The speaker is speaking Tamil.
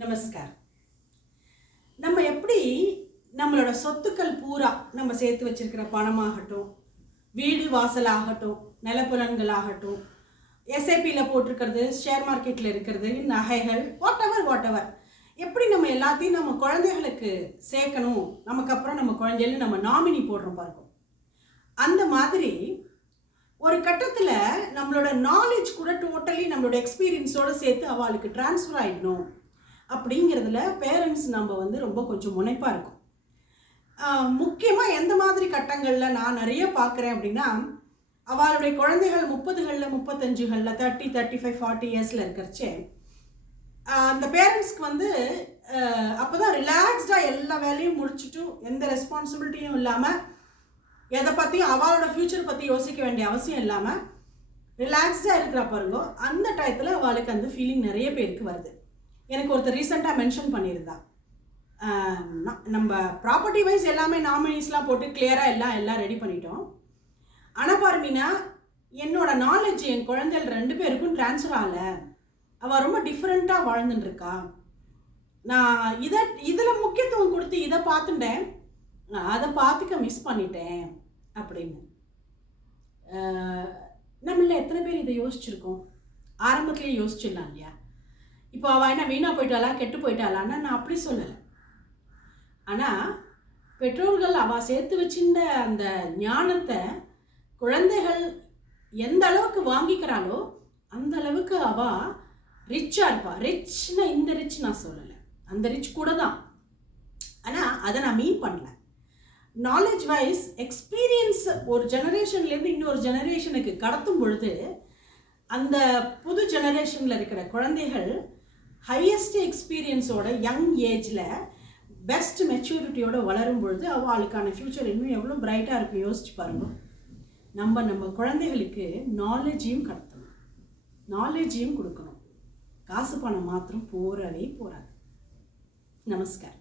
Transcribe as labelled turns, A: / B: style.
A: நமஸ்கார் நம்ம எப்படி நம்மளோட சொத்துக்கள் பூரா நம்ம சேர்த்து வச்சிருக்கிற பணமாகட்டும் வீடு வாசல் ஆகட்டும் நிலப்புலன்கள் ஆகட்டும் எஸ்ஐபியில் போட்டிருக்கிறது ஷேர் மார்க்கெட்டில் இருக்கிறது நகைகள் வாட் எவர் வாட் எவர் எப்படி நம்ம எல்லாத்தையும் நம்ம குழந்தைகளுக்கு சேர்க்கணும்? நமக்கு அப்புறம் நம்ம குழந்தைகள் நம்ம நாமினி போடுறோம் பாருங்க. அந்த மாதிரி ஒரு கட்டத்தில் நம்மளோட நாலேஜ் கூட டோட்டலி நம்மளோட எக்ஸ்பீரியன்ஸோடு சேர்த்து அவளுக்கு ட்ரான்ஸ்ஃபர் ஆகிடணும் அப்படிங்கிறதுல பேரண்ட்ஸ் நம்ம வந்து ரொம்ப கொஞ்சம் முனைப்பாக இருக்கும். முக்கியமாக எந்த மாதிரி கட்டங்களில் நான் நிறைய பார்க்குறேன் அப்படின்னா அவளுடைய குழந்தைகள் முப்பதுகளில் முப்பத்தஞ்சுகளில் தேர்ட்டி தேர்ட்டி ஃபைவ் ஃபார்ட்டி இயர்ஸில் இருக்கிறச்சே அந்த பேரண்ட்ஸ்க்கு வந்து அப்போ தான் ரிலாக்ஸ்டாக எல்லா வேலையும் முடிச்சுட்டு எந்த ரெஸ்பான்சிபிலிட்டியும் இல்லாமல் எதை பற்றியும் அவளோட ஃப்யூச்சர் பற்றி யோசிக்க வேண்டிய அவசியம் இல்லாமல் ரிலாக்ஸ்டாக இருக்கிற பாருங்க அந்த டயத்தில் அவளுக்கு அந்த ஃபீலிங் நிறைய பேருக்கு வருது. எனக்கு ஒருத்தர் ரீசெண்டாக மென்ஷன் பண்ணியிருந்தா. நம்ம ப்ராப்பர்ட்டி வைஸ் எல்லாமே நாமினிஸ்லாம் போட்டு கிளியராக எல்லாம் எல்லாம் ரெடி பண்ணிட்டோம். ஆனால் பார்மினா என்னோட நாலேஜ் என் குழந்தைகள் ரெண்டு பேருக்கும் ட்ரான்ஸ்ஃபர் ஆகலை. அவள் ரொம்ப டிஃப்ரெண்ட்டாக வாழ்ந்துட்டுருக்கா நான் இதை இதில் முக்கியத்துவம் கொடுத்து இதை பார்த்துட்டேன். நான் அதை பார்த்துக்க மிஸ் பண்ணிட்டேன் அப்படின்னு. நம்மள எத்தனை பேர் இதை யோசிச்சிருக்கோம்? ஆரம்பத்துலேயே யோசிச்சிடலாம் இல்லையா? இப்போ அவள் என்ன வீணாக போயிட்டாளா கெட்டு போயிட்டாளான்னு நான் அப்படி சொல்லலை. ஆனால் பெற்றோர்கள் அவள் சேர்த்து வச்சிருந்த அந்த ஞானத்தை குழந்தைகள் எந்த அளவுக்கு வாங்கிக்கிறாளோ அந்த அளவுக்கு அவள் ரிச்சாக இருப்பா. ரிச்னா இந்த ரிச் நான் சொல்லலை. அந்த ரிச் கூட தான். ஆனால் அதை நான் மீன் பண்ணல. நாலேஜ் வைஸ் எக்ஸ்பீரியன்ஸ் ஒரு ஜெனரேஷன்லேருந்து இன்னொரு ஜெனரேஷனுக்கு கடத்தும் பொழுது அந்த புது ஜெனரேஷனில் இருக்கிற குழந்தைகள் ஹையஸ்ட் எக்ஸ்பீரியன்ஸோட யங் ஏஜில் பெஸ்ட் மெச்சூரிட்டியோட வளரும் பொழுது அவளுக்கான ஃப்யூச்சர் இன்னும் எவ்வளோ பிரைட்டாக இருக்கும் யோசிச்சு பாருங்க. நம்ம நம்ம குழந்தைகளுக்கு நாலேஜையும் கடத்தணும். நாலேஜையும் கொடுக்கணும். காசு பணம் மாத்திரம் போறவே போகாது நமஸ்கார்